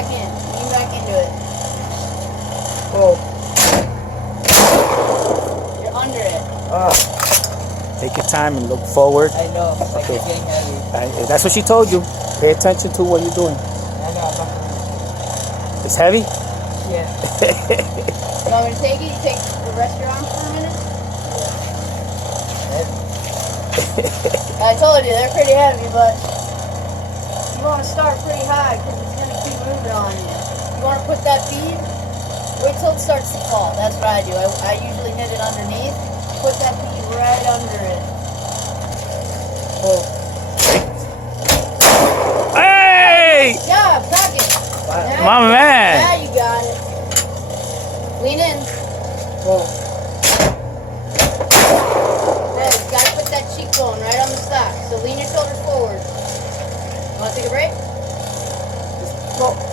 back in. Lean back into it. Oh. You're under it. Take your time and look forward. I know. It's like Okay. it's getting heavy. That's what she told you. Pay attention to what you're doing. I know. I'm not It's heavy? Yeah. You want me to take it? You take the rest of your arms for a minute? I told you, they're pretty heavy, but you want to start pretty high because it's going to keep moving on you. You want to put that bead, wait till it starts to fall. That's what I do. I usually hit it underneath, put that bead right under it. Oh. Hey! Yeah, cock it. Now My man. Now you got it. Lean in. Oh. Good. You got to put that cheekbone right on the stock. So lean your shoulders forward. Want to take a break? Oh.